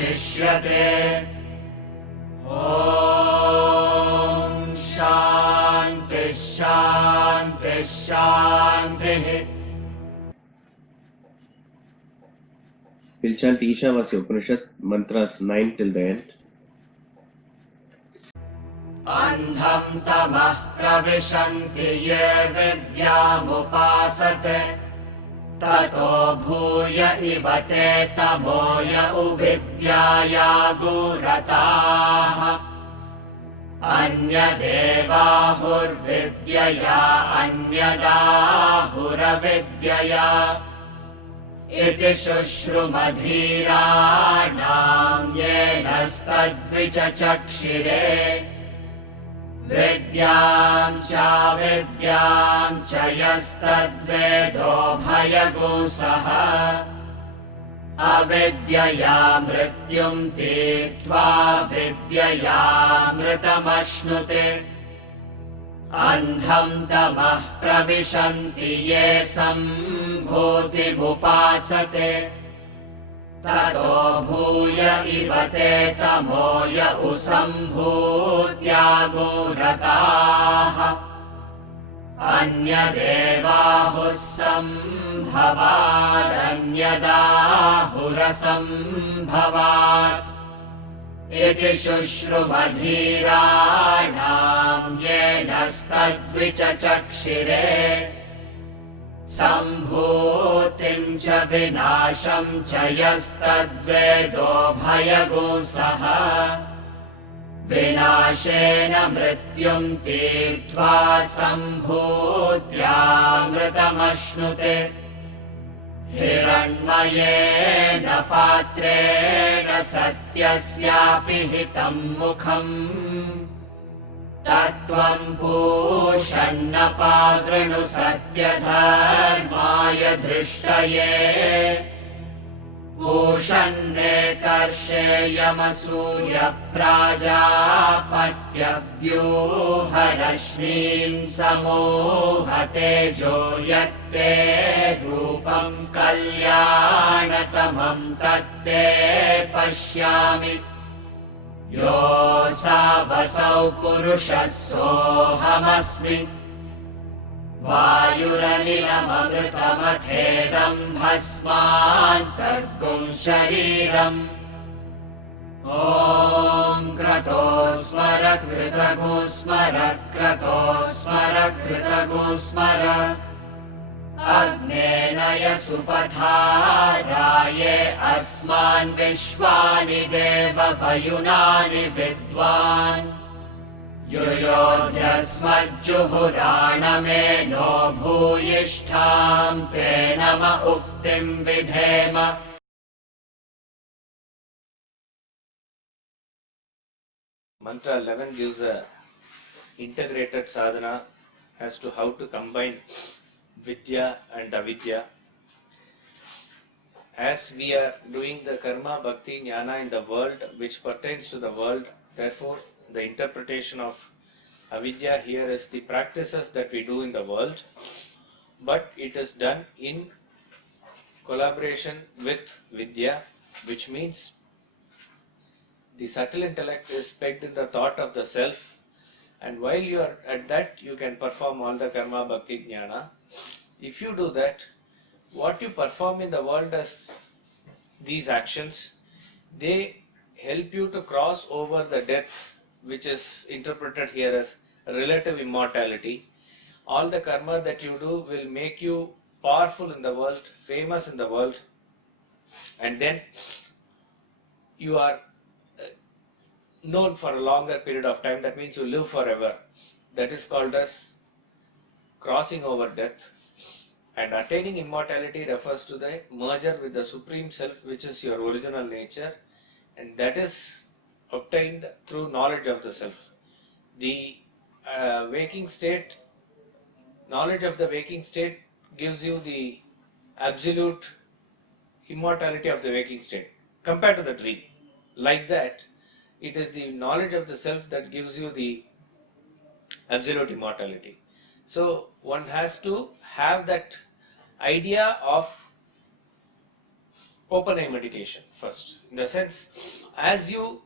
वशिष्यते। ॐ शान्ति शान्ति शान्तिः। We'll chant Ishavasya Upanishad mantras 9 till the end. अन्धं तमः प्रविशन्ति ये विद्यामुपासते ततो भूय इव ते तमोय उविद्याया गुरताः। अन्यदेवाहुर्विद्यया अन्यदाहुरविद्यया इति शुश्रुमधीराणां येनस्तद्विचक्षिरे। विद्यां च यस्तद्वेदो भयगुसः अविद्यया मृत्युं तीर्त्वा विद्ययामृतमश्नुते। अन्धं तमः प्रविशन्ति ये सम्भूतिमुपासते ततो भूय इव ते तमोय उसम्भूत्या गुरताः। अन्यदेवाहुः सम्भवादन्यदाहुरसम्भवात् इति शुश्रुमधीराणां येनस्तद्विचक्षिरे। सम्भूतिं च विनाशं च यस्तद्वेदो भयगुसः विनाशेन मृत्युं तीर्त्वा सम्भूत्यामृतमश्नुते। हिरण्मयेन पात्रेण सत्यस्यापि हितं मुखम् तत्त्वं पूषन्नपावृणु सत्यधर्माय दृष्टये। पूषन्ने कर्षेयमसूर्यप्राजापत्यव्यूहरश्मीन् समूहतेजो यत्ते रूपं कल्याणतमं तत्ते पश्यामि। योऽसावसौ पुरुषः सोऽहमस्मि। वायुरनिलममृतमथेदं भस्मान्तर्गुं शरीरम्। ॐ क्रतो स्मर कृतगो स्मर क्रतो स्मर कृतगो स्मर। अग्नेनय सुपथाराये अस्मान् विश्वानि देववयुनानि विद्वान्। युयोध्यस्मज्जुहुराणमेनो भूयिष्ठां ते नम उक्तिं विधेम। Mantra 11 gives a integrated sadhana as to how to combine Vidya and Avidya. As we are doing the karma, bhakti, jnana in the world which pertains to the world, therefore the interpretation of Avidya here is the practices that we do in the world, but it is done in collaboration with Vidya, which means the subtle intellect is pegged in the thought of the self, and while you are at that, you can perform all the karma, bhakti, jnana. If you do that, what you perform in the world as these actions, they help you to cross over the death, which is interpreted here as relative immortality. All the karma that you do will make you powerful in the world, famous in the world, and then you are known for a longer period of time. That means you live forever. That is called as crossing over death. And attaining immortality refers to the merger with the Supreme Self, which is your original nature, and that is obtained through knowledge of the Self. The waking state, knowledge of the waking state gives you the absolute immortality of the waking state compared to the dream. Like that, it is the knowledge of the Self that gives you the absolute immortality. So one has to have that idea of open eye meditation first. In the sense, as you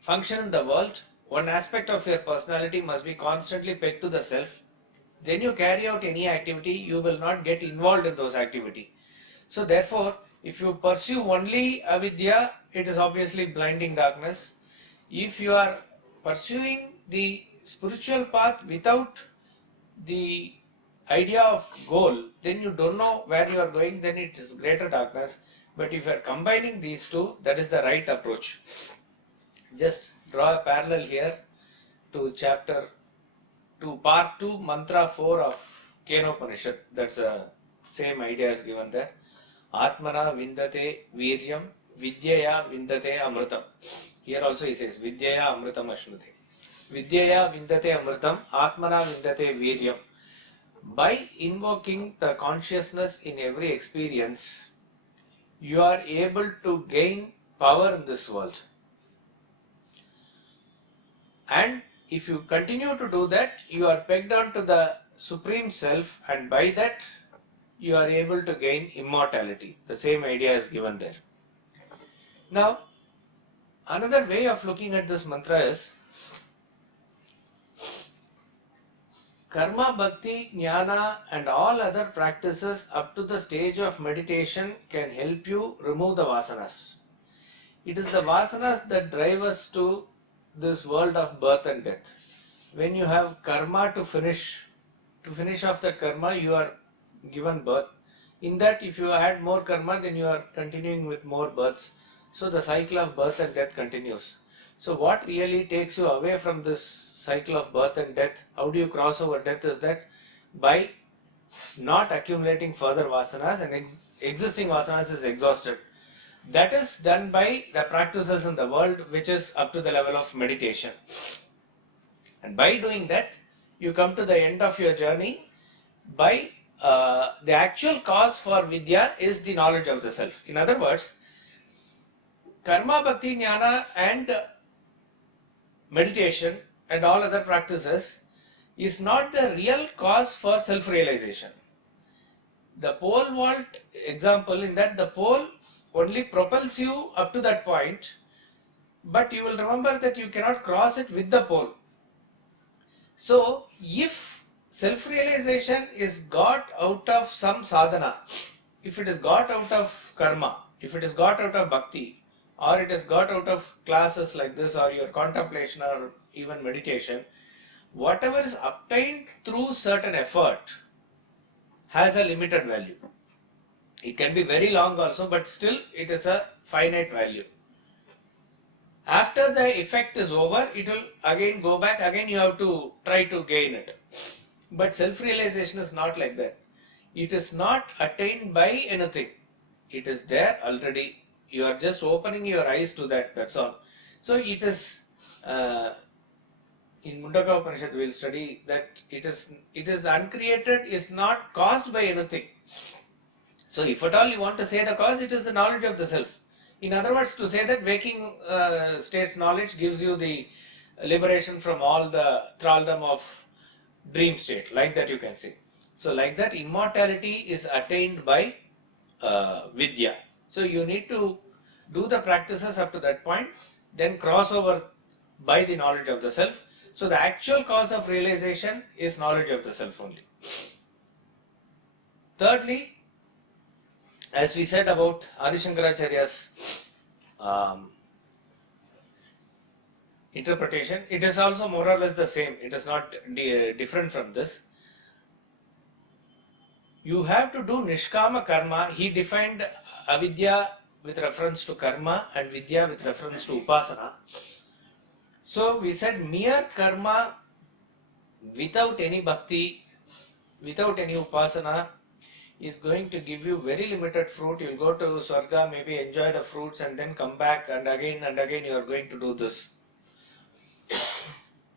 function in the world, one aspect of your personality must be constantly pegged to the self. Then you carry out any activity, you will not get involved in those activity. So therefore, if you pursue only avidya, it is obviously blinding darkness. If you are pursuing the spiritual path without the idea of goal, then you don't know where you are going, then it is greater darkness. But if you are combining these two, that is the right approach. Just draw a parallel here to part 2, mantra 4 of Kenopanishad. That's the same idea is given there. Atmana vindate viryam, vidyaya vindate amritam. Here also he says, vidyaya amritam ashnute. Vidyaya vindate amritam, atmana vindate viryam. By invoking the consciousness in every experience, you are able to gain power in this world. And if you continue to do that, you are pegged on to the Supreme Self, and by that you are able to gain immortality. The same idea is given there. Now, another way of looking at this mantra is karma, bhakti, jnana and all other practices up to the stage of meditation can help you remove the vasanas. It is the vasanas that drive us to this world of birth and death. When you have karma to finish off that karma, you are given birth. In that, if you add more karma, then you are continuing with more births. So the cycle of birth and death continues. So what really takes you away from this cycle of birth and death, how do you cross over death, is that by not accumulating further vasanas, and existing vasanas is exhausted. That is done by the practices in the world, which is up to the level of meditation. And by doing that, you come to the end of your journey by the actual cause for vidya is the knowledge of the self. In other words, karma, bhakti, jnana and meditation and all other practices is not the real cause for self-realization. The pole vault example, in that the pole only propels you up to that point, but you will remember that you cannot cross it with the pole. So, if self-realization is got out of some sadhana, if it is got out of karma, if it is got out of bhakti, or it is got out of classes like this, or your contemplation or even meditation, whatever is obtained through certain effort has a limited value. It can be very long also, but still it is a finite value. After the effect is over, it will again go back, again you have to try to gain it. But self-realization is not like that. It is not attained by anything. It is there already. You are just opening your eyes to that, that's all. So it is, in Mundaka Upanishad we will study that it is uncreated, is not caused by anything. So if at all you want to say the cause, it is the knowledge of the self. In other words, to say that waking state's knowledge gives you the liberation from all the thraldom of dream state, like that you can say. So like that, immortality is attained by vidya. So you need to do the practices up to that point, then cross over by the knowledge of the self. So the actual cause of realization is knowledge of the self only. Thirdly, as we said about Adi Shankaracharya's interpretation, it is also more or less the same. It is not different from this. You have to do nishkama karma. He defined avidya with reference to karma and vidya with reference to upasana. So we said mere karma without any bhakti, without any upasana, is going to give you very limited fruit. You will go to Swarga, maybe enjoy the fruits and then come back, and again you are going to do this.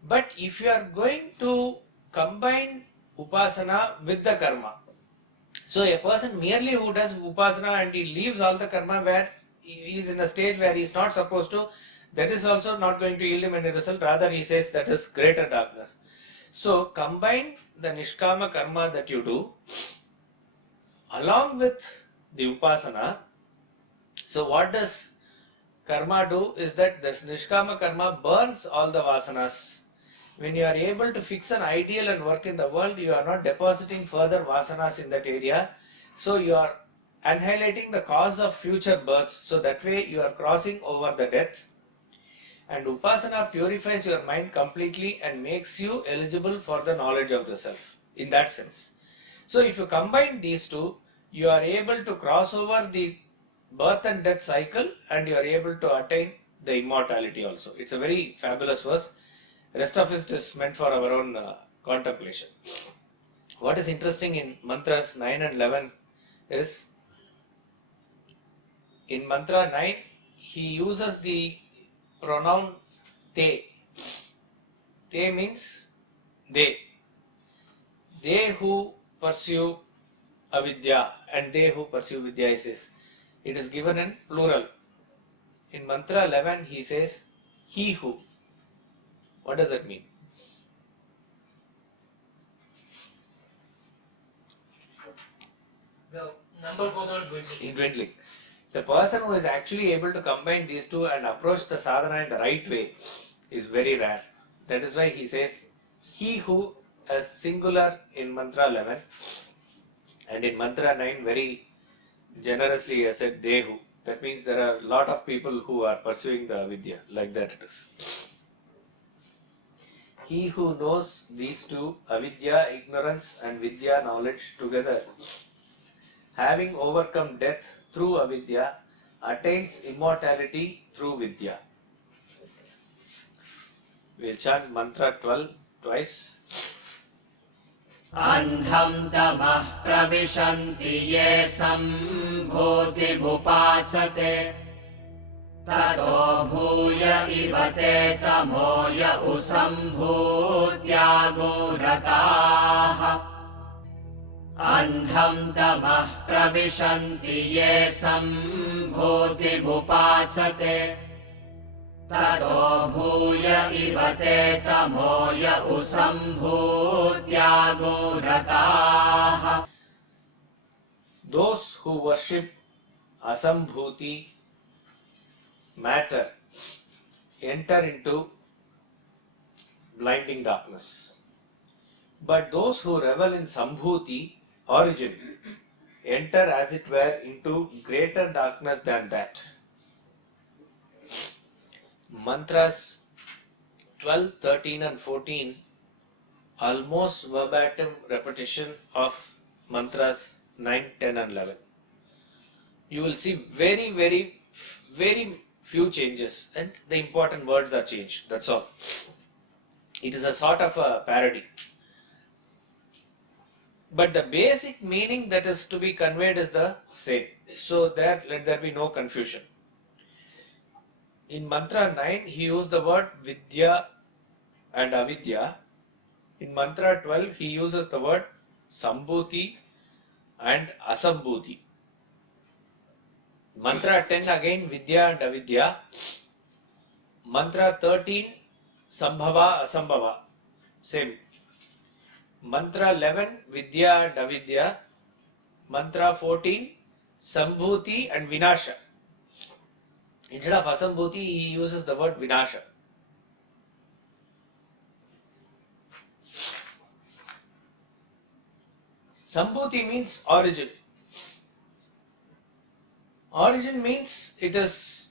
But if you are going to combine upasana with the karma, so a person merely who does upasana and he leaves all the karma where he is in a stage where he is not supposed to, that is also not going to yield him any result. Rather, he says that is greater darkness. So combine the nishkama karma that you do along with the upasana. So what does karma do is that this nishkama karma burns all the vasanas. When you are able to fix an ideal and work in the world, you are not depositing further vasanas in that area. So you are annihilating the cause of future births. So that way you are crossing over the death. And upasana purifies your mind completely and makes you eligible for the knowledge of the self. In that sense. So if you combine these two, you are able to cross over the birth and death cycle and you are able to attain the immortality also. It's a very fabulous verse. Rest of it is meant for our own contemplation. What is interesting in mantras 9 and 11 is, in mantra 9, he uses the pronoun te. Te means they. They who pursue avidya and they who pursue vidya, he says. It is given in plural. In mantra 11, he says, he who. What does that mean? The number goes on dwindling. Dwindling. The person who is actually able to combine these two and approach the sadhana in the right way is very rare. That is why he says, he who, as singular in mantra 11, and in mantra 9 very generously he has said they who. That means there are a lot of people who are pursuing the vidya, like that it is. He who knows these two, avidya, ignorance, and vidya, knowledge together, having overcome death through avidya, attains immortality through vidya. We'll chant mantra 12 twice. अन्धं तमः प्रविशन्ति ये सम्भूतिमुपासते ततो भूय इव ते तमो य उसम्भूत्यागोरताः अन्धं तमः प्रविशन्ति ये सम्भूतिमुपासते ततो भूय इव ते तमो य उसम्भूत्यागोरताः. Those who worship asambhuti, matter, enter into blinding darkness. But those who revel in sambhuti, origin, enter as it were into greater darkness than that. Mantras 12, 13 and 14, almost verbatim repetition of mantras 9, 10 and 11. You will see very few changes and the important words are changed, that's all. It is a sort of a parody. But the basic meaning that is to be conveyed is the same. So let there be no confusion. In mantra 9, he used the word vidya and avidya. In mantra 12, he uses the word sambhuti and asambhuti. Mantra 10 again vidya and avidya. Mantra 13 sambhava asambhava. Same. Mantra 11 vidya and avidya. Mantra 14 sambhuti and vinasha. Instead of asambhuti, he uses the word vinasha. Sambhuti means origin. Origin means it is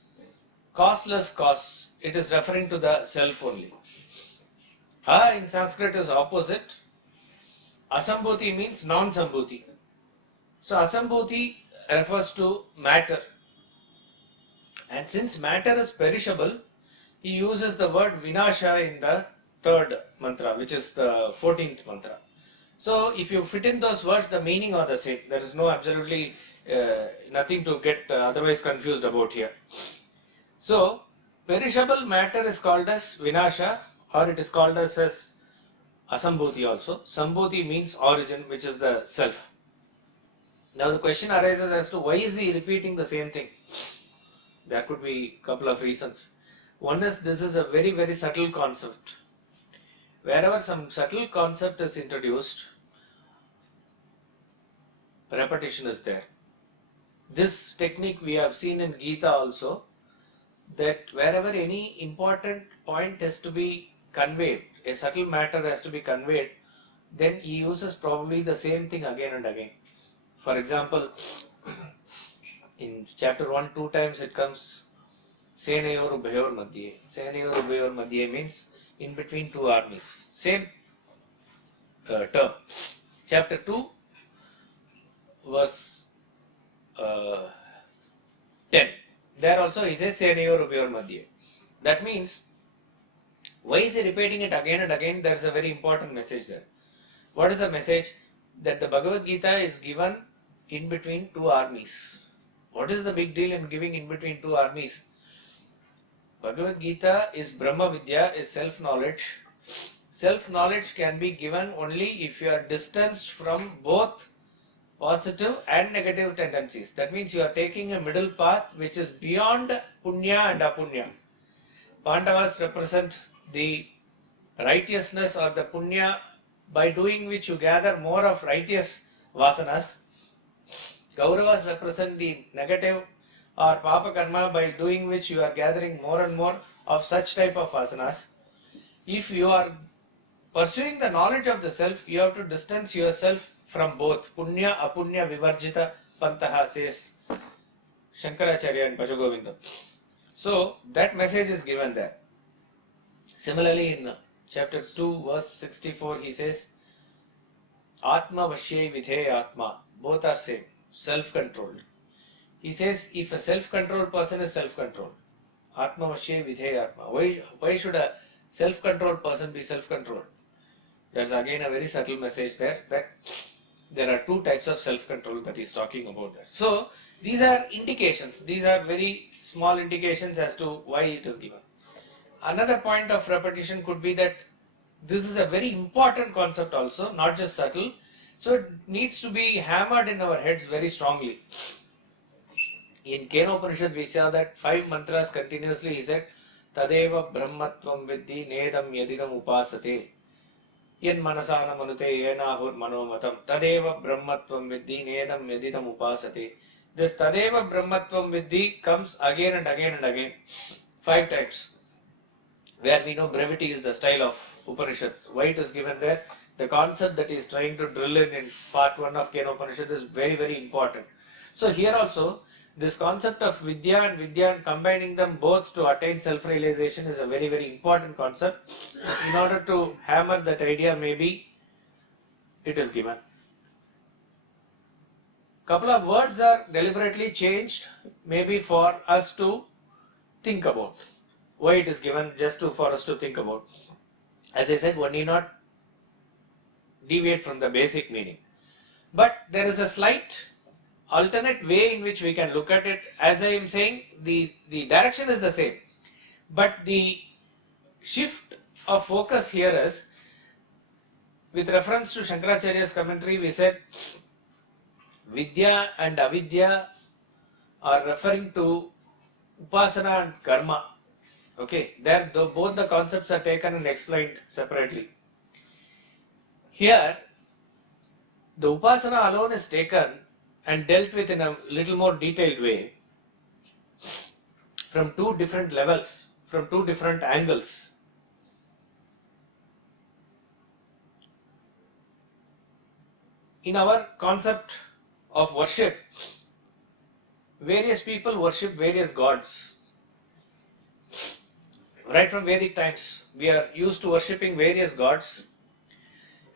causeless cause. It is referring to the self only. In Sanskrit is opposite. Asambhuti means non-sambhuti. So asambhuti refers to matter. And since matter is perishable, he uses the word vinasha in the third mantra, which is the 14th mantra. So if you fit in those words, the meaning are the same. There is no absolutely nothing to get otherwise confused about here. So perishable matter is called as vinasha, or it is called as asambhuti also. Sambhuti means origin, which is the self. Now the question arises as to why is he repeating the same thing? There could be a couple of reasons. One is this is a very subtle concept. Wherever some subtle concept is introduced, repetition is there. This technique we have seen in Gita also, that wherever any important point has to be conveyed, a subtle matter has to be conveyed, then he uses probably the same thing again and again. For example, in chapter 1, 2 times it comes Senayor Ubhayor Madhye. Senayor Ubhayor Madhye means in between two armies. Same term. Chapter 2, verse 10. There also he says Senayor Ubhayor Madhye. That means, why is he repeating it again and again? There is a very important message there. What is the message? That the Bhagavad Gita is given in between two armies. What is the big deal in giving in between two armies? Bhagavad Gita is Brahma Vidya, is self-knowledge. Self-knowledge can be given only if you are distanced from both positive and negative tendencies. That means you are taking a middle path which is beyond punya and apunya. Pandavas represent the righteousness or the punya by doing which you gather more of righteous vasanas. Kauravas represent the negative or papa karma by doing which you are gathering more and more of such type of vasanas. If you are pursuing the knowledge of the self, you have to distance yourself from both. Punya apunya vivarjita pantaha, says Shankaracharya and Bhajagovinda. So that message is given there. Similarly, in chapter 2, verse 64, he says, Atma Vashye Vidhe Atma. Both are same, self-controlled. He says, if a self-controlled person is self-controlled, Atma Vashye Vidhe Atma. Why should a self-controlled person be self-controlled? There's again a very subtle message there, that there are two types of self-control that he's talking about there. So these are indications. These are very small indications as to why it is given. Another point of repetition could be that this is a very important concept also, not just subtle. So it needs to be hammered in our heads very strongly. In Kenopanishad we saw that 5 mantras continuously. He said, Tadeva Brahmatvam Vidhi Nedam Yadidam Upasate Yen Manasana Manute Yenahur Manomatam Tadeva Brahmatvam Vidhi Nedam Yadidam Upasate. This Tadeva Brahmatvam Vidhi comes again and again and again, 5 times, where we know brevity is the style of Upanishads. Why it is given there? The concept that he is trying to drill in part 1 of Kenopanishad is very, very important. So here also, this concept of Vidya and combining them both to attain self-realization is a very, very important concept. In order to hammer that idea, maybe it is given. Couple of words are deliberately changed, maybe for us to think about. Why it is given, just for us to think about. As I said, one need not deviate from the basic meaning. But there is a slight alternate way in which we can look at it. As I am saying, the direction is the same. But the shift of focus here is, with reference to Shankaracharya's commentary, we said Vidya and Avidya are referring to Upasana and Karma. Okay, there both the concepts are taken and explained separately. Here, the Upasana alone is taken and dealt with in a little more detailed way from 2 different levels, from 2 different angles. In our concept of worship, various people worship various gods. Right from Vedic times, we are used to worshipping various gods.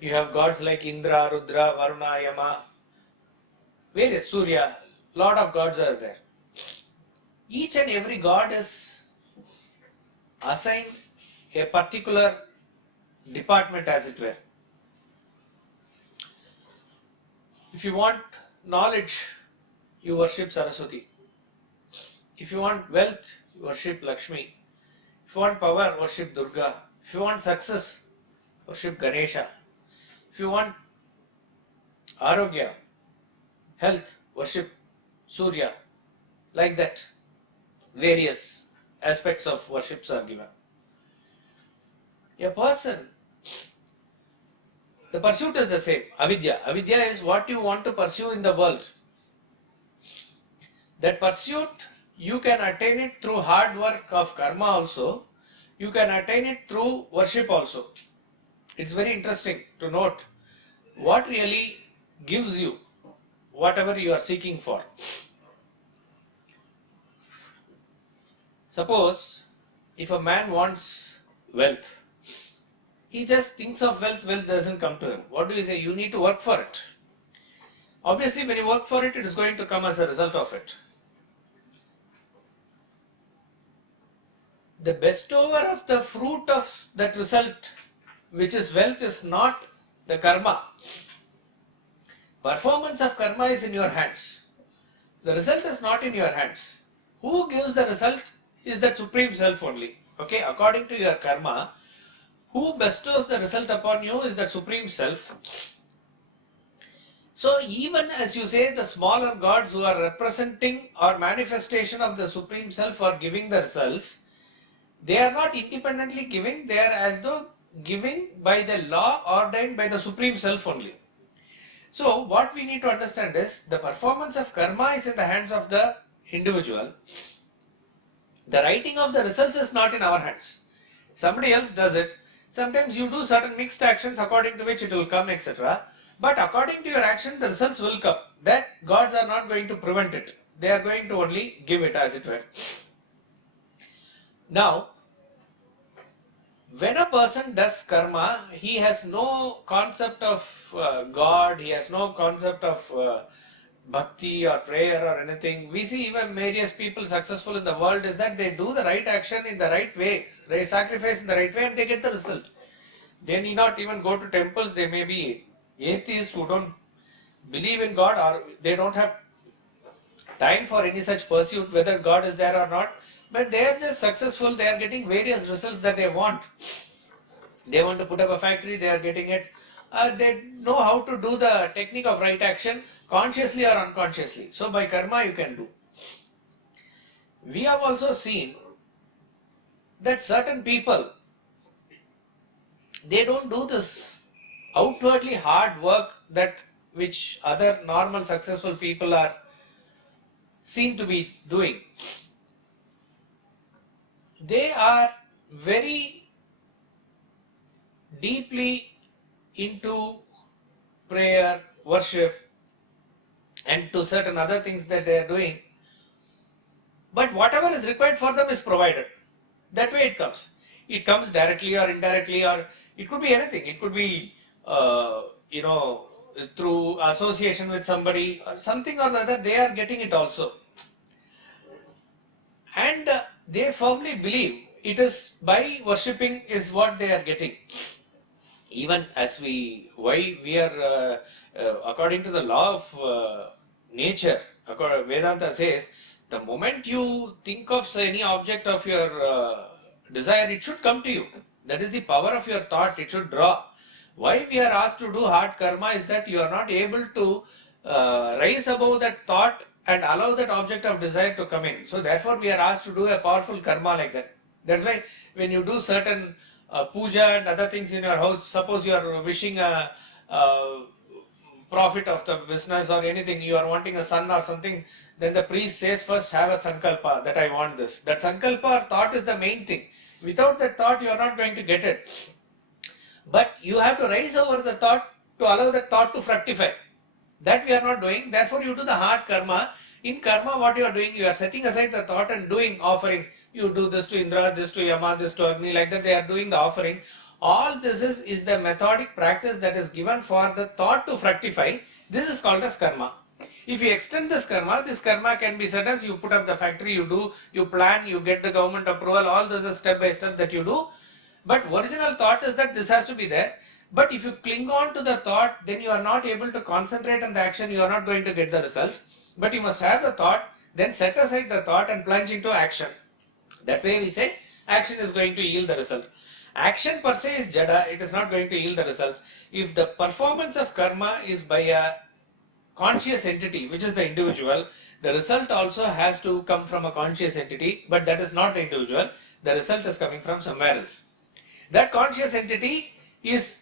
You have gods like Indra, Rudra, Varuna, Yama, various, Surya, lot of gods are there. Each and every god is assigned a particular department, as it were. If you want knowledge, you worship Saraswati. If you want wealth, you worship Lakshmi. If you want power, worship Durga. If you want success, worship Ganesha. If you want arogya, health, worship Surya. Like that, various aspects of worships are given. A person, the pursuit is the same, avidya. Avidya is what you want to pursue in the world. That pursuit, you can attain it through hard work of karma also. You can attain it through worship also. It's very interesting to note what really gives you whatever you are seeking for. Suppose if a man wants wealth, he just thinks of wealth, wealth doesn't come to him. What do you say? You need to work for it. Obviously, when you work for it, it is going to come as a result of it. The bestower of the fruit of that result, which is wealth, is not the karma. Performance of karma is in your hands. The result is not in your hands. Who gives the result is that Supreme Self only. Okay, according to your karma, who bestows the result upon you is that Supreme Self. So even as you say, the smaller gods who are representing or manifestation of the Supreme Self are giving the results, they are not independently giving, they are as though giving by the law ordained by the Supreme Self only. So what we need to understand is the performance of karma is in the hands of the individual. The writing of the results is not in our hands. Somebody else does it. Sometimes you do certain mixed actions according to which it will come, etc. But according to your action, the results will come. That gods are not going to prevent it. They are going to only give it, as it were. Now, when a person does karma, he has no concept of God, he has no concept of bhakti or prayer or anything. We see even various people successful in the world is that they do the right action in the right way, they sacrifice in the right way and they get the result. They need not even go to temples, they may be atheists who don't believe in God or they don't have time for any such pursuit whether God is there or not. But they are just successful, they are getting various results that they want. They want to put up a factory, they are getting it. They know how to do the technique of right action consciously or unconsciously. So by karma you can do. We have also seen that certain people, they don't do this outwardly hard work that which other normal successful people are seen to be doing. They are very deeply into prayer, worship and to certain other things that they are doing. But whatever is required for them is provided. That way it comes. It comes directly or indirectly, or it could be anything. It could be, through association with somebody or something or the other, they are getting it also. And they firmly believe it is by worshipping is what they are getting. Even as why we are, according to the law of nature, Vedanta says, the moment you think of any object of your desire, it should come to you. That is the power of your thought, it should draw. Why we are asked to do hard karma is that you are not able to rise above that thought and allow that object of desire to come in. So therefore we are asked to do a powerful karma like that. That's why when you do certain puja and other things in your house, suppose you are wishing a profit of the business or anything, you are wanting a son or something, then the priest says first have a sankalpa that I want this. That sankalpa or thought is the main thing. Without that thought you are not going to get it. But you have to rise over the thought to allow that thought to fructify. That we are not doing. Therefore you do the hard karma. In karma what you are doing, you are setting aside the thought and doing offering. You do this to Indra, this to Yama, this to Agni, like that they are doing the offering. All this is the methodic practice that is given for the thought to fructify. This is called as karma. If you extend this karma can be said as you put up the factory, you do, you plan, you get the government approval, all this is step by step that you do. But original thought is that this has to be there. But if you cling on to the thought, then you are not able to concentrate on the action, you are not going to get the result. But you must have the thought, then set aside the thought and plunge into action. That way we say action is going to yield the result. Action per se is jada, it is not going to yield the result. If the performance of karma is by a conscious entity, which is the individual, the result also has to come from a conscious entity, but that is not the individual, the result is coming from somewhere else. That conscious entity is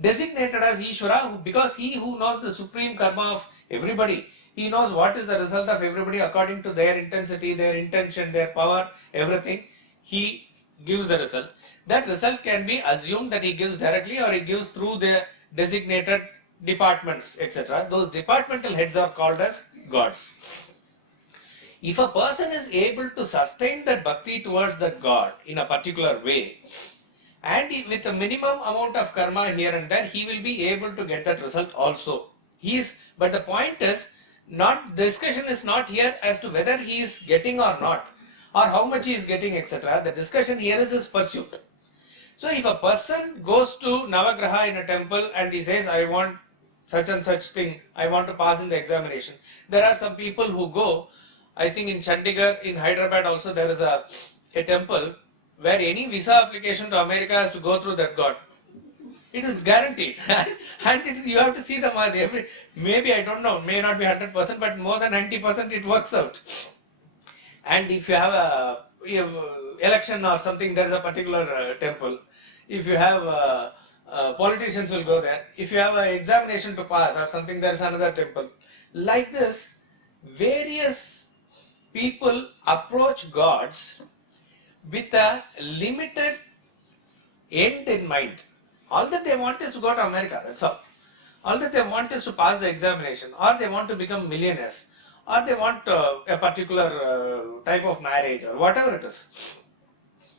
designated as Ishvara because he who knows the supreme karma of everybody, he knows what is the result of everybody according to their intensity, their intention, their power, everything. He gives the result. That result can be assumed that he gives directly or he gives through the designated departments, etc. Those departmental heads are called as gods. If a person is able to sustain that bhakti towards that God in a particular way, and with a minimum amount of karma here and there, he will be able to get that result also. But the point is, not the discussion is not here as to whether he is getting or not, or how much he is getting, etc. The discussion here is his pursuit. So if a person goes to Navagraha in a temple and he says, I want such and such thing, I want to pass in the examination. There are some people who go, I think in Chandigarh, in Hyderabad also there is a temple where any visa application to America has to go through that god. It is guaranteed. And you have to see the Mahadev. Maybe, I don't know, may not be 100%, but more than 90% it works out. And if you have a election or something, there is a particular temple. If you have politicians will go there. If you have an examination to pass or something, there is another temple. Like this, various people approach gods with a limited end in mind. All that they want is to go to America, that's all. All that they want is to pass the examination, or they want to become millionaires, or they want a particular type of marriage, or whatever it is.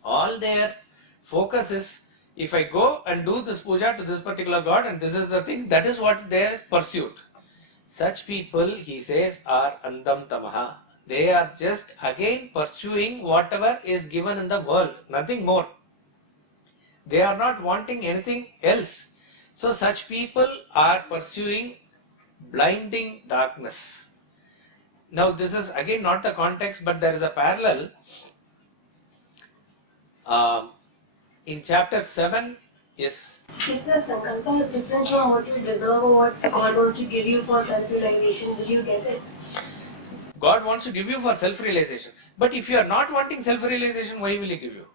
All their focus is, if I go and do this puja to this particular god and this is the thing, that is what their pursuit. Such people, he says, are andam tamaha. They are just again pursuing whatever is given in the world, nothing more. They are not wanting anything else. So such people are pursuing blinding darkness. Now this is again not the context, but there is a parallel. In chapter 7, yes. If your sankalpa is different from what you deserve or what God wants to give you for self-realization, will you get it? God wants to give you for self-realization. But if you are not wanting self-realization, why will He give you?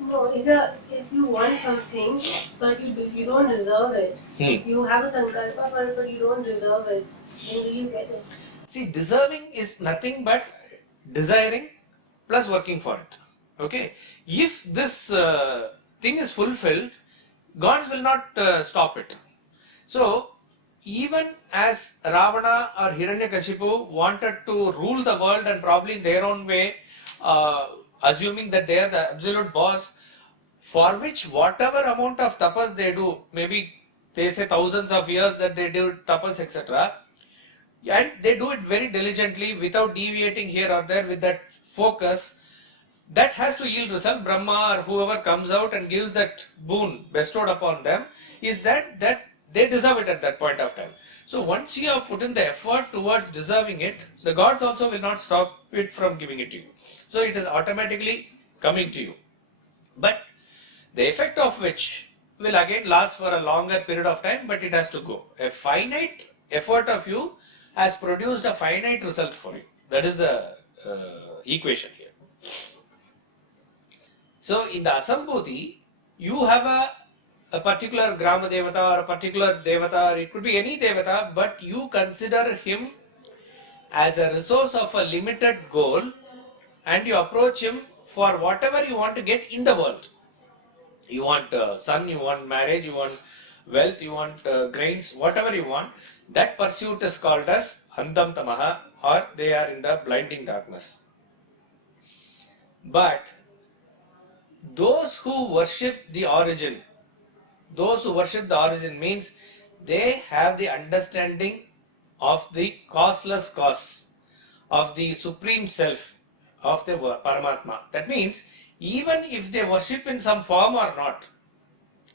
No, if you want something but you don't deserve it, you have a sankalpa for it but you don't deserve it, then will you get it? See, deserving is nothing but desiring plus working for it. Okay? If this thing is fulfilled, God will not stop it. So, even as Ravana or Hiranyakashipu wanted to rule the world and probably in their own way, assuming that they are the absolute boss, for which whatever amount of tapas they do, maybe they say thousands of years that they do tapas, etc., and they do it very diligently without deviating here or there with that focus, that has to yield result. Brahma or whoever comes out and gives that boon bestowed upon them is that they deserve it at that point of time. So once you have put in the effort towards deserving it, the gods also will not stop it from giving it to you. So it is automatically coming to you. But the effect of which will again last for a longer period of time, but it has to go. A finite effort of you has produced a finite result for you. That is the equation here. So in the Asambhuti, you have a particular Grama Devata or a particular Devata, or it could be any Devata, but you consider him as a resource of a limited goal and you approach him for whatever you want to get in the world. You want son, you want marriage, you want wealth, you want grains, whatever you want. That pursuit is called as Andam Tamaha, or they are in the blinding darkness. But those who worship the origin means they have the understanding of the causeless cause, of the supreme self, of the Paramatma. That means even if they worship in some form or not,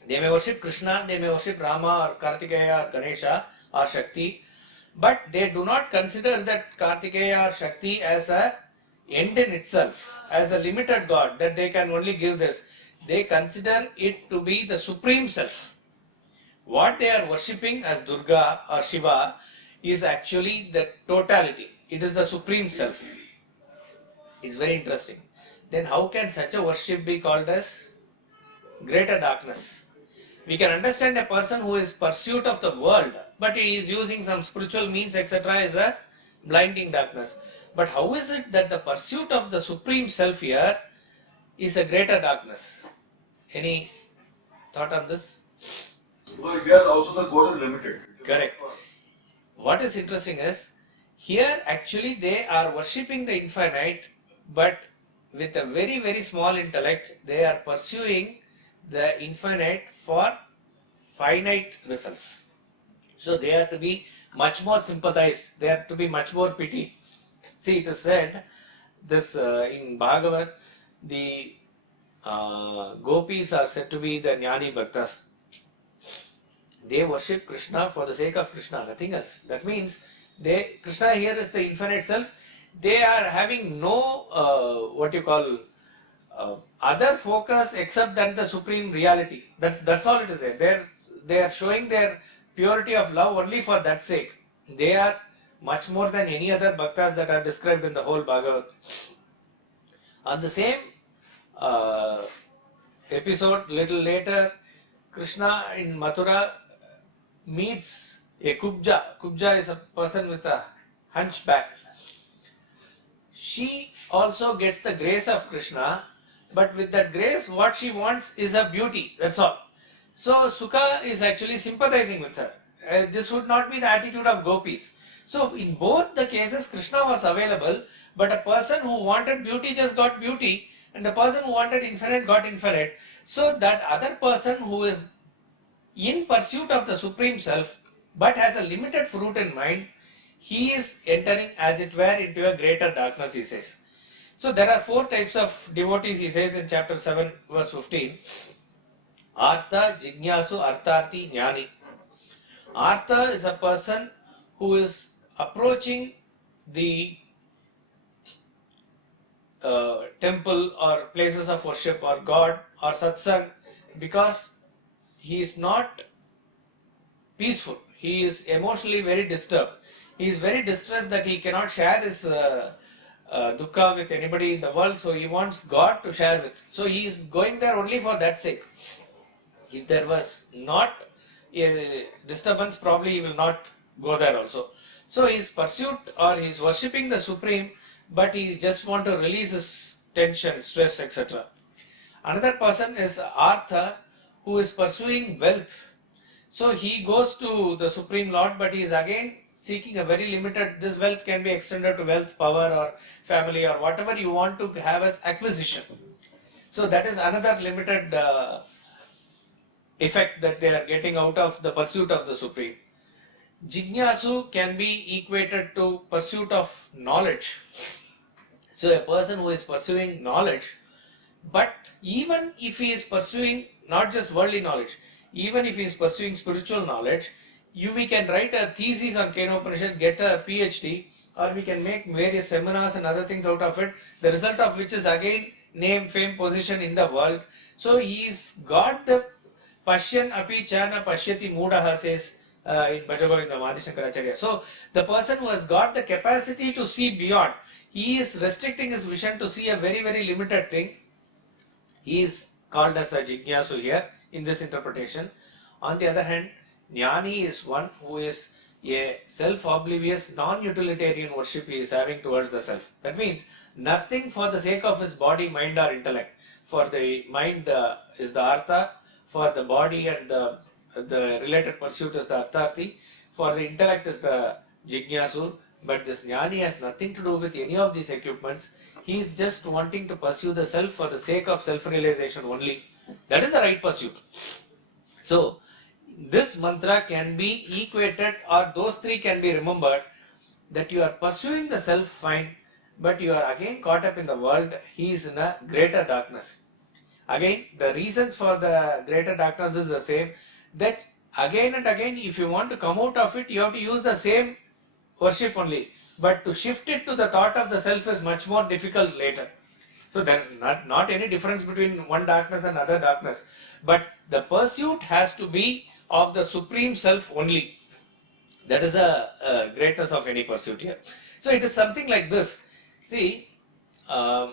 they may worship Krishna, they may worship Rama or Kartikeya or Ganesha or Shakti, but they do not consider that Kartikeya or Shakti as a end in itself, as a limited God, that they can only give this. They consider it to be the supreme self. What they are worshipping as Durga or Shiva is actually the totality. It is the supreme self. It's very interesting. Then how can such a worship be called as greater darkness? We can understand a person who is pursuit of the world, but he is using some spiritual means, etc., is a blinding darkness. But how is it that the pursuit of the Supreme Self here is a greater darkness? Any thought on this? Because here also the God is limited. Correct. What is interesting is, here actually they are worshipping the infinite, but with a very, very small intellect, they are pursuing the infinite for finite results. So they are to be much more sympathized, they are to be much more pitied. See, it is said this in Bhagavat, the gopis are said to be the Jnani Bhaktas. They worship Krishna for the sake of Krishna, nothing else. That means Krishna here is the infinite self. They are having no other focus except than the supreme reality. That's all it is there. They are showing their purity of love only for that sake. They are much more than any other bhaktas that are described in the whole Bhagavat. On the same episode, little later, Krishna in Mathura meets a Kubja. Kubja is a person with a hunchback. She also gets the grace of Krishna, but with that grace, what she wants is a beauty, that's all. So Sukha is actually sympathizing with her. This would not be the attitude of gopis. So in both the cases, Krishna was available, but a person who wanted beauty just got beauty, and the person who wanted infinite got infinite. So that other person who is in pursuit of the Supreme Self, but has a limited fruit in mind, he is entering, as it were, into a greater darkness, he says. So there are 4 types of devotees, he says in chapter 7, verse 15. Artha, Jignasu, Artharthi, Jnani. Artha is a person who is approaching the temple or places of worship or God or satsang because he is not peaceful. He is emotionally very disturbed. He is very distressed that he cannot share his dukkha with anybody in the world, so he wants God to share with. So he is going there only for that sake. If there was not a disturbance, probably he will not go there also. So his pursuit or he is worshipping the Supreme, but he just want to release his tension, stress, etc. Another person is Artha, who is pursuing wealth. So he goes to the Supreme Lord, but he is again seeking a very limited, this wealth can be extended to wealth, power or family or whatever you want to have as acquisition. So that is another limited effect that they are getting out of the pursuit of the Supreme. Jignasu can be equated to pursuit of knowledge. So a person who is pursuing knowledge, but even if he is pursuing not just worldly knowledge, even if he is pursuing spiritual knowledge, we can write a thesis on Kenopanishad, get a PhD, or we can make various seminars and other things out of it, the result of which is again name, fame, position in the world. So he's got the Pashyan api chana pashyati mudaha, says in Bhajagovinda Adi Shankaracharya. So the person who has got the capacity to see beyond, he is restricting his vision to see a very, very limited thing. He is called as a Jignasu here in this interpretation. On the other hand, Jnani is one who is a self-oblivious, non-utilitarian worship he is having towards the self. That means nothing for the sake of his body, mind or intellect. For the mind is the Artha, for the body and the related pursuit is the Artharthi, for the intellect is the Jignasu, but this Jnani has nothing to do with any of these equipments. He is just wanting to pursue the self for the sake of self-realization only. That is the right pursuit. So, this mantra can be equated, or those 3 can be remembered, that you are pursuing the self, fine, but you are again caught up in the world. He is in a greater darkness. Again, the reasons for the greater darkness is the same, that again and again, if you want to come out of it, you have to use the same worship only. But to shift it to the thought of the self is much more difficult later. So there is not any difference between one darkness and other darkness. But the pursuit has to be of the Supreme Self only. That is the greatness of any pursuit here. So it is something like this. See, a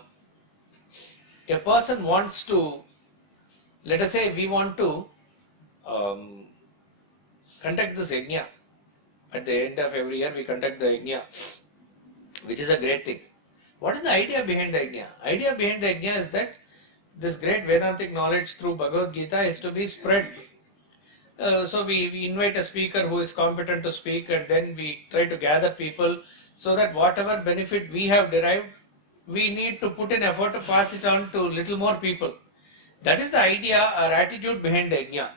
person wants to, let us say we want to um, conduct this yajna. At the end of every year, we conduct the yajna, which is a great thing. What is the idea behind the yajna? Idea behind the yajna is that this great Vedantic knowledge through Bhagavad Gita is to be spread. So we invite a speaker who is competent to speak, and then we try to gather people so that whatever benefit we have derived, we need to put in effort to pass it on to little more people. That is the idea or attitude behind the yajna,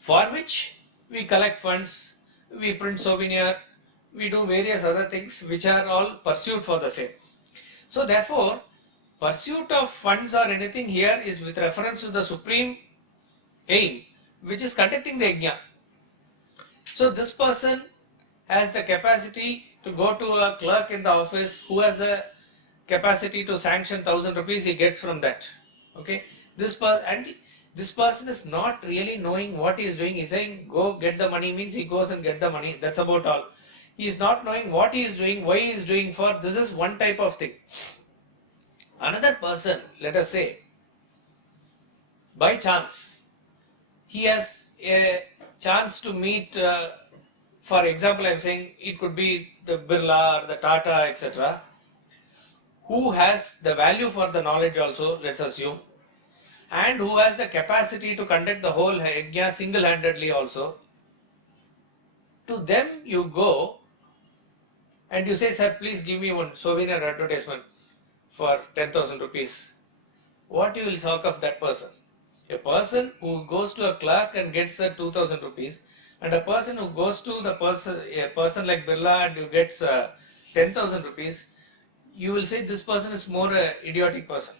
for which we collect funds, we print souvenir, we do various other things which are all pursued for the same. So therefore, pursuit of funds or anything here is with reference to the supreme aim, which is conducting the yajna. So this person has the capacity to go to a clerk in the office who has the capacity to sanction 1,000 rupees, he gets from that. Okay, this person is not really knowing what he is doing. He's saying go get the money, means he goes and get the money. That's about all. He is not knowing what he is doing, why he is doing for. This is one type of thing. Another person, let us say, by chance, he has a chance to meet, for example, I am saying it could be the Birla or the Tata, etc., who has the value for the knowledge also, let's assume, and who has the capacity to conduct the whole yajna single-handedly also. To them you go and you say, sir, please give me one souvenir advertisement for 10,000 rupees. What you will shock of that person? A person who goes to a clerk and gets 2,000 rupees, and a person who goes to a person like Birla and you gets 10,000 rupees, you will say this person is more idiotic person.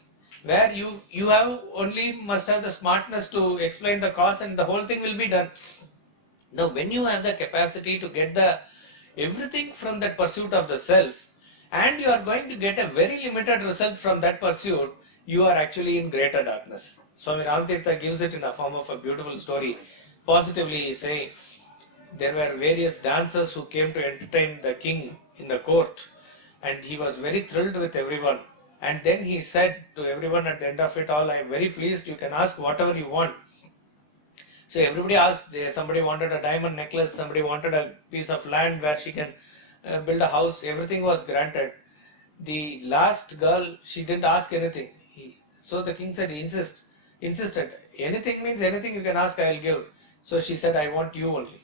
Where you have only must have the smartness to explain the cause and the whole thing will be done. Now when you have the capacity to get the everything from that pursuit of the self, and you are going to get a very limited result from that pursuit, you are actually in greater darkness. Swami Ramatirtha gives it in a form of a beautiful story. Positively saying, there were various dancers who came to entertain the king in the court, and he was very thrilled with everyone. And then he said to everyone at the end of it all, I am very pleased, you can ask whatever you want. So everybody asked, somebody wanted a diamond necklace, somebody wanted a piece of land where she can build a house, everything was granted. The last girl, she didn't ask anything. So the king said, he insisted, anything means anything you can ask, I will give. So she said, I want you only.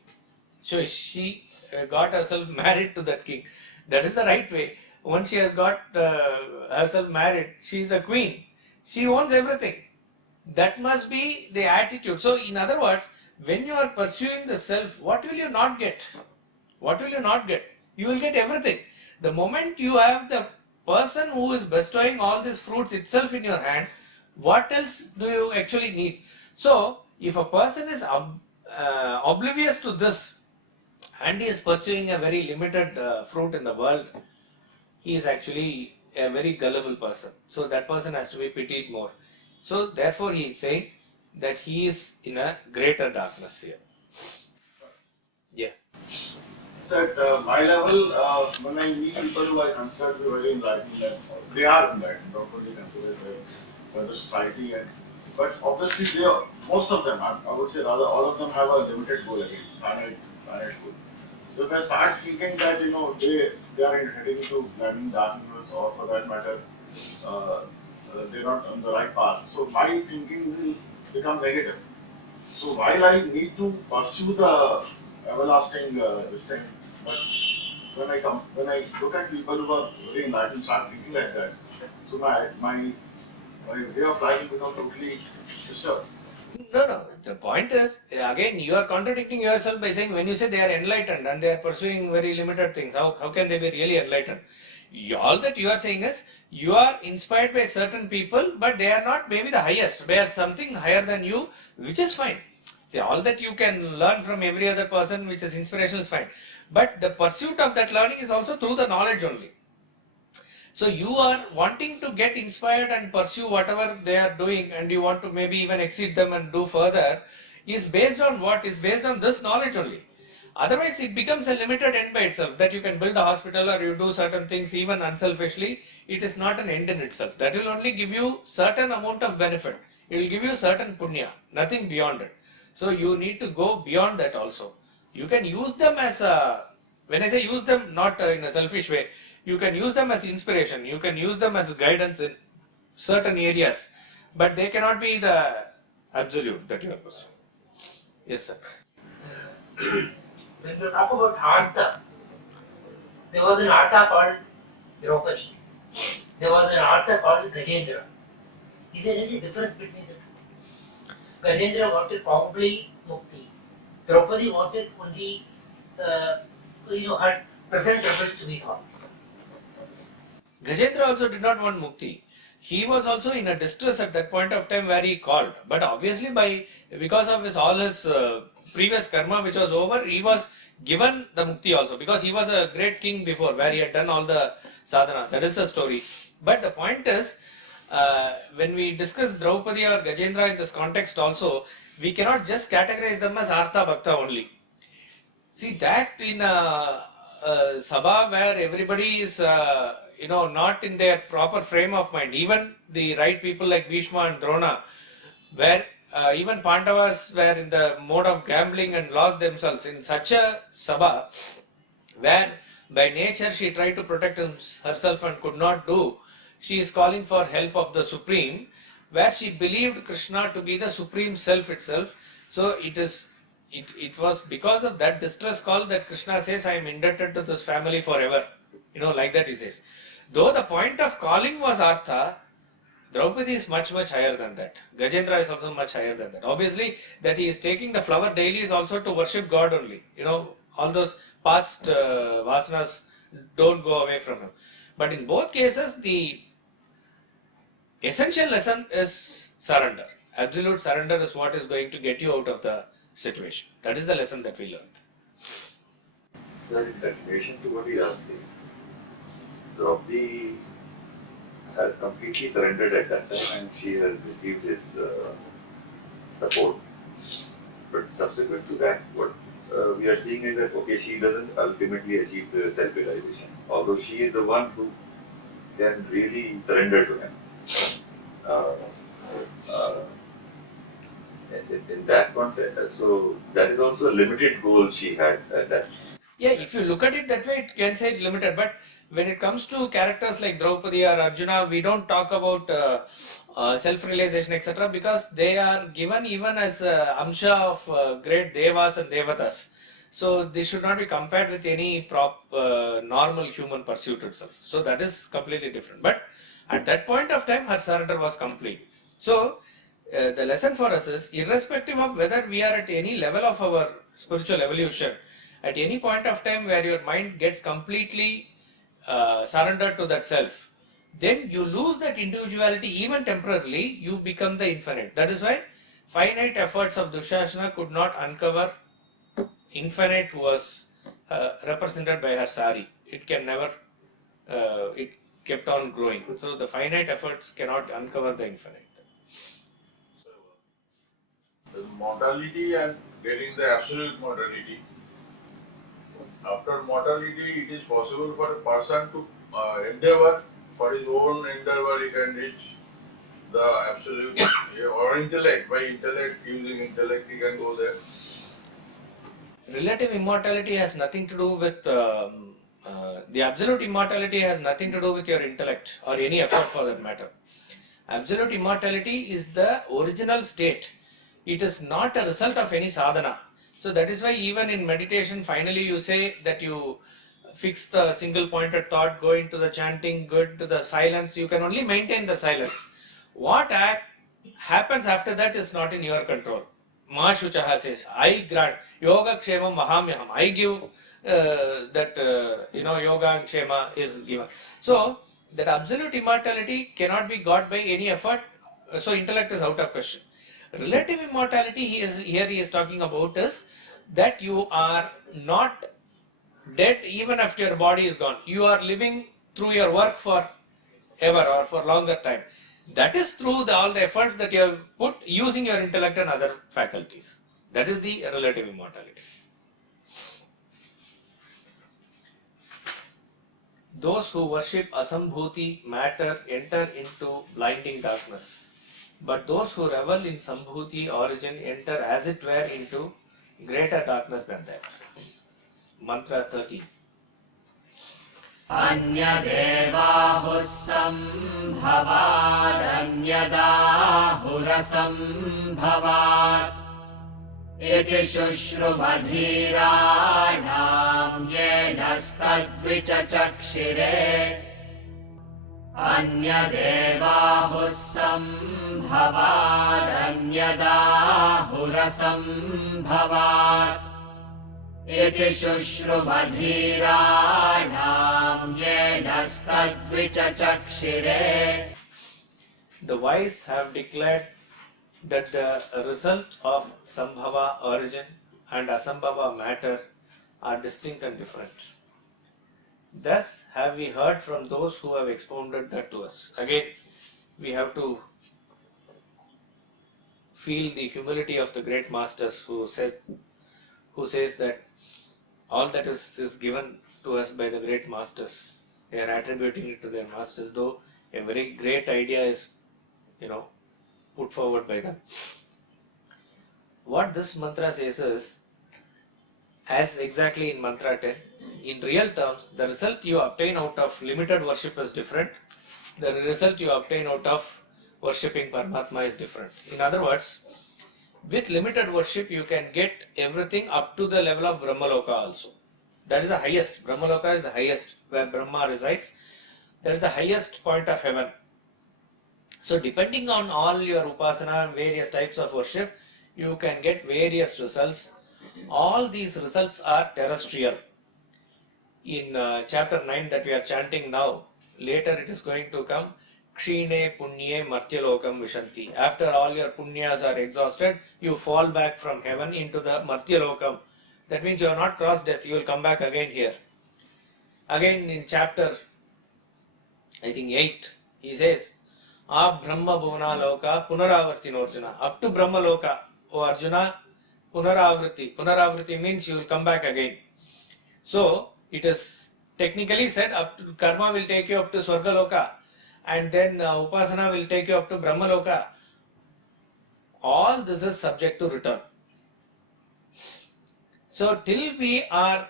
So she got herself married to that king. That is the right way. Once she has got herself married, she is the queen. She owns everything. That must be the attitude. So in other words, when you are pursuing the self, what will you not get? What will you not get? You will get everything. The moment you have the person who is bestowing all these fruits itself in your hand, what else do you actually need? So if a person is oblivious to this and he is pursuing a very limited fruit in the world, he is actually a very gullible person. So that person has to be pitied more. So therefore he is saying that he is in a greater darkness here. Yeah. So at my level, when I meet people who I consider to be very enlightened, they are enlightened, not only considered by the society. But obviously, most of them, I would say rather all of them have a limited goal again, finite goal. So if I start thinking that they are heading into blinding darkness, or for that matter, they're not on the right path, so my thinking will become negative. So while I need to pursue the everlasting this thing, but when I look at people who are very enlightened, start thinking like that, so my way of life will become totally disturbed. No. The point is, again, you are contradicting yourself by saying when you say they are enlightened and they are pursuing very limited things, how can they be really enlightened? All that you are saying is, you are inspired by certain people, but they are not maybe the highest. They are something higher than you, which is fine. See, all that you can learn from every other person which is inspirational is fine. But the pursuit of that learning is also through the knowledge only. So you are wanting to get inspired and pursue whatever they are doing, and you want to maybe even exceed them and do further, is based on what? Is based on this knowledge only. Otherwise it becomes a limited end by itself, that you can build a hospital or you do certain things even unselfishly. It is not an end in itself. That will only give you certain amount of benefit. It will give you certain punya, nothing beyond it. So you need to go beyond that also. You can use them as a, when I say use them, not in a selfish way, you can use them as inspiration, you can use them as guidance in certain areas, but they cannot be the absolute that you are pursuing. Yes, sir. When you talk about Artha, there was an Artha called Draupadi. There was an Artha called Gajendra. Is there any difference between the two? Gajendra wanted probably Mukti. Draupadi wanted only, her present troubles to be gone. Gajendra also did not want Mukti. He was also in a distress at that point of time where he called. But obviously because of all his previous karma which was over, he was given the Mukti also. Because he was a great king before where he had done all the sadhana. That is the story. But the point is, when we discuss Draupadi or Gajendra in this context also, we cannot just categorize them as Artha Bhakta only. See that in a Sabha where everybody is not in their proper frame of mind, even the right people like Bhishma and Drona, where even Pandavas were in the mode of gambling and lost themselves, in such a Sabha where by nature she tried to protect herself and could not do, she is calling for help of the Supreme, where she believed Krishna to be the Supreme Self itself. So it was because of that distress call that Krishna says, I am indebted to this family forever. Like that he says. Though the point of calling was Artha, Draupadi is much, much higher than that. Gajendra is also much higher than that. Obviously, that he is taking the flower daily is also to worship God only. All those past vasanas don't go away from him. But in both cases, the essential lesson is surrender. Absolute surrender is what is going to get you out of the situation. That is the lesson that we learned. Sir, in continuation to what he asked me, Draupadi has completely surrendered at that time and she has received his support. But subsequent to that, what we are seeing is that, okay, she doesn't ultimately achieve the self-realization, although she is the one who can really surrender to him. In that context, so that is also a limited goal she had at that. Yeah, if you look at it that way, it can say it's limited. But when it comes to characters like Draupadi or Arjuna, we don't talk about self-realization, etc. because they are given even as amsha of great devas and devatas. So this should not be compared with any normal human pursuit itself. So that is completely different. But at that point of time, her surrender was complete. So the lesson for us is, irrespective of whether we are at any level of our spiritual evolution, at any point of time where your mind gets completely surrendered to that self, then you lose that individuality even temporarily, you become the infinite. That is why finite efforts of Dushasana could not uncover infinite who was represented by her sari. It can never, it kept on growing. So the finite efforts cannot uncover the infinite. The mortality and getting the absolute mortality. After mortality, it is possible for a person to endeavor, for his own endeavor, he can reach the absolute, or intellect, by intellect, using intellect, he can go there. Relative immortality has nothing to do with, the absolute immortality has nothing to do with your intellect or any effort for that matter. Absolute immortality is the original state. It is not a result of any sadhana. So that is why even in meditation, finally you say that you fix the single pointed thought, go into the chanting, go into the silence. You can only maintain the silence. What happens after that is not in your control. Mahashuchaha says, I grant, yoga kshema mahamyaham. I give yoga and kshema is given. So that absolute immortality cannot be got by any effort. So intellect is out of question. Relative immortality here he is talking about is that you are not dead even after your body is gone. You are living through your work for ever or for longer time. That is through all the efforts that you have put using your intellect and other faculties. That is the relative immortality. Those who worship Asambhuti matter enter into blinding darkness. But those who revel in Sambhuti origin enter as it were into greater darkness than that. Mantra 13. अन्यदेवाहुः सम्भवादन्यदाहुरसम्भवात् इति शुश्रुमधीराणां येनस्तद्विचचक्षिरे अन्यदेवाहुः सम्भवादन्यदाहुरसम्भवात् इति शुश्रुमधीराणां येनस्तद्विचचक्षिरे. The wise have declared that the result of Sambhava origin and Asambhava matter are distinct and different. Thus have we heard from those who have expounded that to us. Again, we have to feel the humility of the great masters who says that all that is given to us by the great masters. They are attributing it to their masters, though a very great idea is, put forward by them. What this mantra says is, as exactly in mantra 10, in real terms, the result you obtain out of limited worship is different. The result you obtain out of worshipping Paramatma is different. In other words, with limited worship, you can get everything up to the level of Brahmaloka also. That is the highest. Brahmaloka is the highest, where Brahma resides. That is the highest point of heaven. So depending on all your upasana and various types of worship, you can get various results. All these results are terrestrial. In chapter 9 that we are chanting now, later it is going to come, Kshine Punye Martyalokam Vishanti. After all your punyas are exhausted, you fall back from heaven into the Martyalokam. That means you have not crossed death, you will come back again here. Again in chapter, 8, he says, A Brahma Bhuvana Loka Punaravarti Arjuna. Up to Brahma Loka, O Arjuna, Punaravriti. Punaravriti means you will come back again. So, it is technically said up to karma will take you up to Swarga Loka, and then upasana will take you up to Brahma Loka. All this is subject to return. So till we are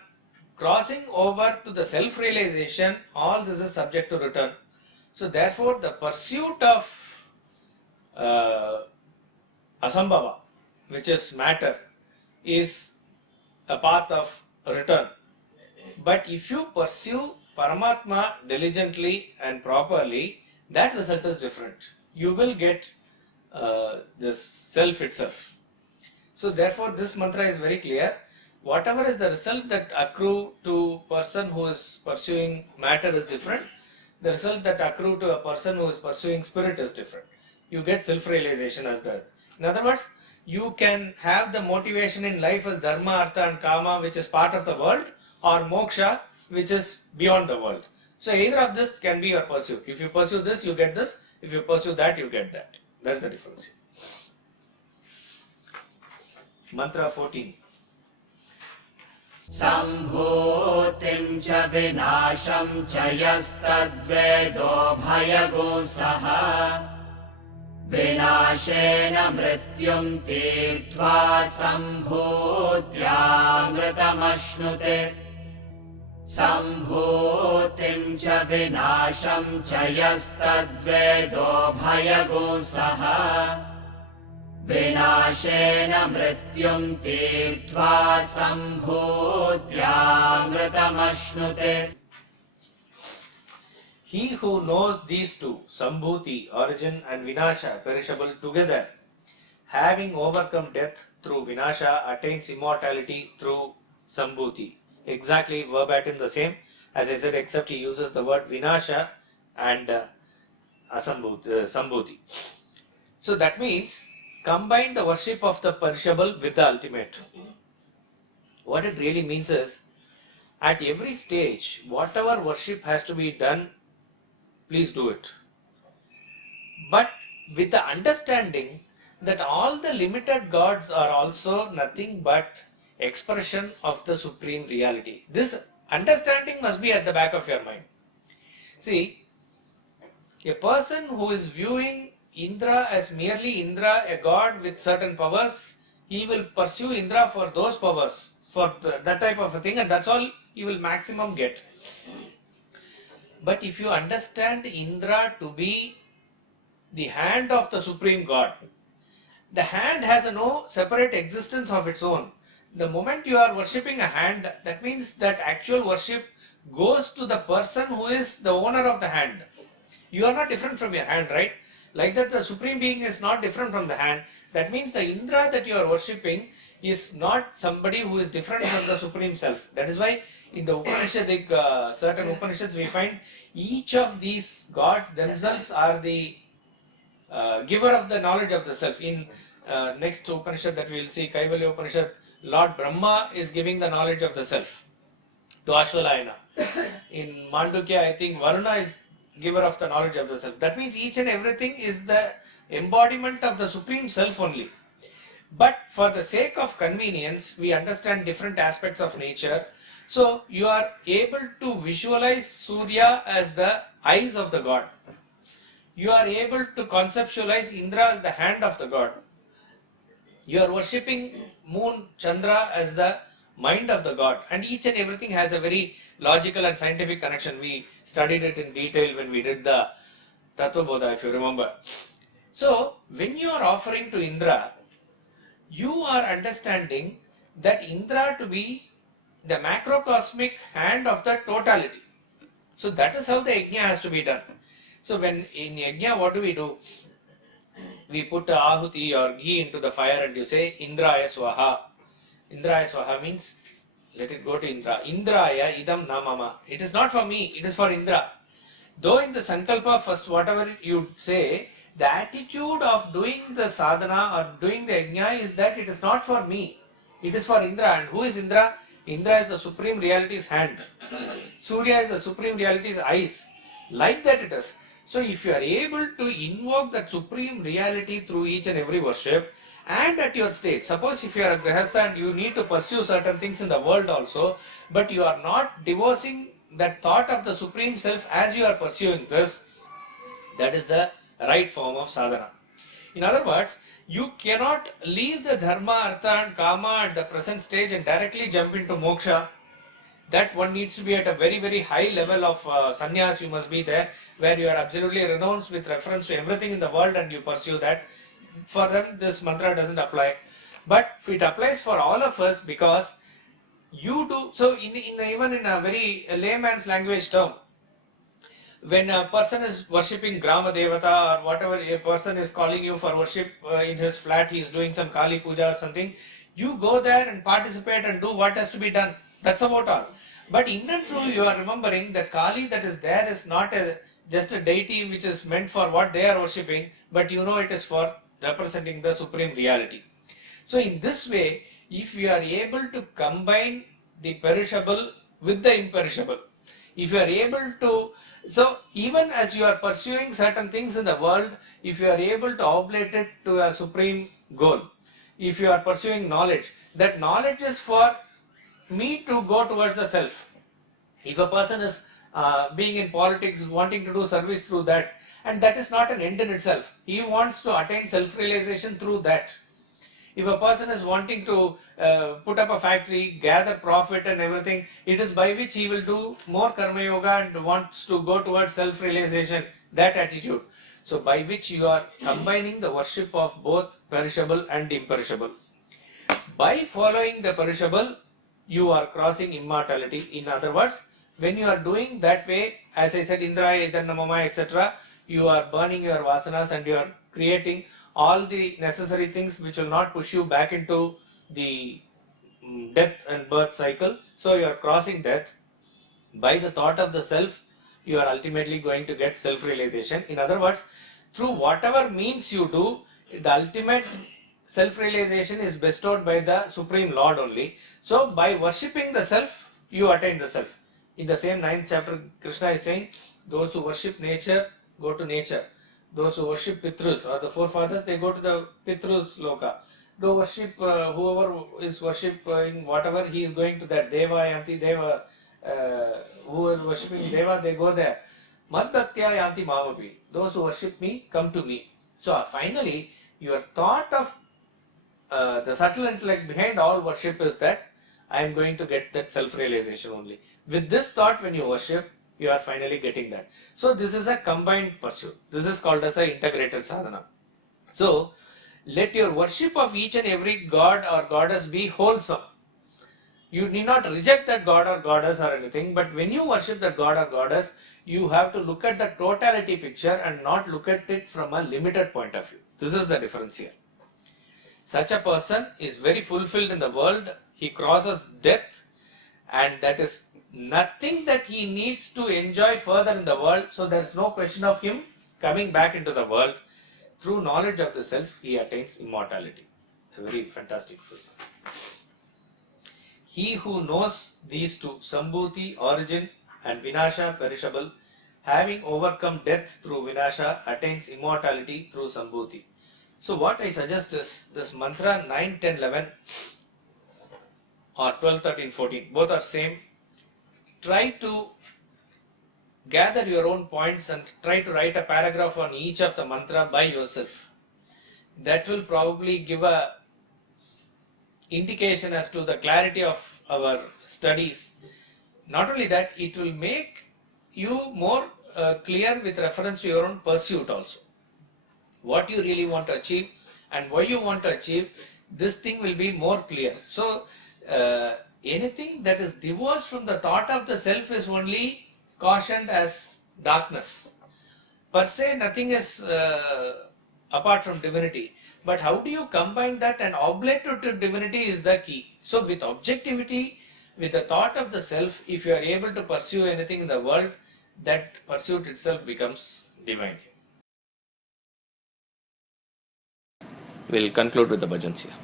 crossing over to the self-realization, all this is subject to return. So therefore the pursuit of asambhava, which is matter, is a path of return. But if you pursue Paramatma diligently and properly, that result is different. You will get this self itself. So therefore this mantra is very clear. Whatever is the result that accrue to person who is pursuing matter is different. The result that accrue to a person who is pursuing spirit is different. You get self-realization as that. In other words, you can have the motivation in life as dharma, artha and kama, which is part of the world, or moksha, which is beyond the world. So either of this can be your pursuit. If you pursue this, you get this. If you pursue that, you get that. That's the difference. Mantra 14. Sambhutim cha vinasham cha yastadvedo bhayagosaha vinashena mrityum tirtva sambhutyamritamashnuti. Sambhutim cha vinasham cha yastadvedo bhayagosaha vinashena mrityum tirtva sambhutyamritamashnuti. He who knows these two, Sambhuti, origin, and Vinasha, perishable, together, having overcome death through Vinasha, attains immortality through Sambhuti. Exactly verbatim the same, as I said, except he uses the word Vinasha and Sambhuti. So that means combine the worship of the perishable with the ultimate. What it really means is, at every stage, whatever worship has to be done, please do it. But with the understanding that all the limited gods are also nothing but expression of the supreme reality. This understanding must be at the back of your mind. See, a person who is viewing Indra as merely Indra, a god with certain powers, he will pursue Indra for those powers, for that type of a thing, and that's all he will maximum get. But if you understand Indra to be the hand of the supreme god, the hand has no separate existence of its own. The moment you are worshipping a hand, that means that actual worship goes to the person who is the owner of the hand. You are not different from your hand, right? Like that, the supreme being is not different from the hand. That means the Indra that you are worshipping is not somebody who is different from the supreme self. That is why in the Upanishadic, certain Upanishads, we find each of these gods themselves are the giver of the knowledge of the self. In next Upanishad that we will see, Kaivalya Upanishad, Lord Brahma is giving the knowledge of the self to Ashwalayana. In Mandukya, I think Varuna is giver of the knowledge of the self. That means each and everything is the embodiment of the supreme self only. But for the sake of convenience, we understand different aspects of nature. So you are able to visualize Surya as the eyes of the god. You are able to conceptualize Indra as the hand of the god. You are worshipping moon, Chandra as the mind of the god, and each and everything has a very logical and scientific connection. We studied it in detail when we did the Tattva Bodha, if you remember. So when you are offering to Indra, you are understanding that Indra to be the macrocosmic hand of the totality. So that is how the yajna has to be done. So when in yajna, what do? We put ahuti or ghee into the fire and you say Indraya Swaha. Indraya Swaha means let it go to Indra. Indraya idam namama. It is not for me, it is for Indra. Though in the Sankalpa first, whatever you say, the attitude of doing the sadhana or doing the yajna is that it is not for me, it is for Indra. And who is Indra? Indra is the Supreme Reality's hand. Surya is the Supreme Reality's eyes. Like that it is. So if you are able to invoke that Supreme Reality through each and every worship, and at your stage, suppose if you are a Grihastha and you need to pursue certain things in the world also, but you are not divorcing that thought of the Supreme Self as you are pursuing this, that is the right form of sadhana. In other words, you cannot leave the dharma, artha and kama at the present stage and directly jump into moksha. That one needs to be at a very, very high level of sannyas. You must be there where you are absolutely renounced with reference to everything in the world and you pursue that. For them, this mantra doesn't apply. But it applies for all of us because you do. So, even in a very layman's language term, when a person is worshipping Grama Devata or whatever, a person is calling you for worship in his flat, he is doing some Kali Puja or something, you go there and participate and do what has to be done. That's about all. But in and through, you are remembering that Kali that is there is not just a deity which is meant for what they are worshipping, but you know it is for representing the Supreme Reality. So in this way, if you are able to combine the perishable with the imperishable, if you are able to, so even as you are pursuing certain things in the world, if you are able to oblate it to a supreme goal, if you are pursuing knowledge, that knowledge is for me to go towards the self. If a person is being in politics, wanting to do service through that, and that is not an end in itself, he wants to attain self-realization through that. If a person is wanting to put up a factory, gather profit and everything, it is by which he will do more karma yoga and wants to go towards self-realization, that attitude. So by which you are combining the worship of both perishable and imperishable. By following the perishable, you are crossing immortality. In other words, when you are doing that way, as I said, Indra, Namama, etc., you are burning your vasanas and you are creating all the necessary things which will not push you back into the death and birth cycle. So you are crossing death. By the thought of the self, you are ultimately going to get self-realization. In other words, through whatever means you do, the ultimate self-realization is bestowed by the Supreme Lord only. So by worshipping the self, you attain the self. In the same 9th chapter, Krishna is saying, those who worship nature, go to nature. Those who worship Pitrus or the forefathers, they go to the Pitrus Loka. Those worship, whoever is worshipping whatever, he is going to that Deva, Yanti Deva, who are worshipping Deva, they go there. Mad Bhaktya Yanti Mamapi. Those who worship me, come to me. So finally, your thought of the subtle intellect behind all worship is that I am going to get that self-realization only. With this thought, when you worship, you are finally getting that. So this is a combined pursuit. This is called as a integrated sadhana. So let your worship of each and every god or goddess be wholesome. You need not reject that god or goddess or anything, but when you worship that god or goddess, you have to look at the totality picture and not look at it from a limited point of view. This is the difference here. Such a person is very fulfilled in the world. He crosses death, and that is nothing that he needs to enjoy further in the world. So there is no question of him coming back into the world. Through knowledge of the self, he attains immortality. A very fantastic truth. He who knows these two, Sambhuti, origin, and Vinasha, perishable, having overcome death through Vinasha, attains immortality through Sambhuti. So what I suggest is this mantra 9, 10, 11 or 12, 13, 14, both are same. Try to gather your own points and try to write a paragraph on each of the mantra by yourself. That will probably give a indication as to the clarity of our studies. Not only that, it will make you more clear with reference to your own pursuit also. What you really want to achieve and why you want to achieve, this thing will be more clear. So anything that is divorced from the thought of the self is only cautioned as darkness. Per se, nothing is apart from divinity. But how do you combine that and oblate to divinity is the key. So with objectivity, with the thought of the self, if you are able to pursue anything in the world, that pursuit itself becomes divine. We'll conclude with the bhajans here.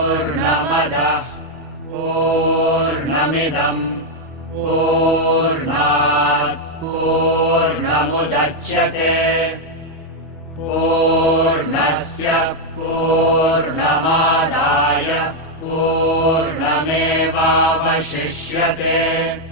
Purnamadah Purnamidam Purnat Purnamudachyate Purnasya Purnamadaya Purnamevavashishyate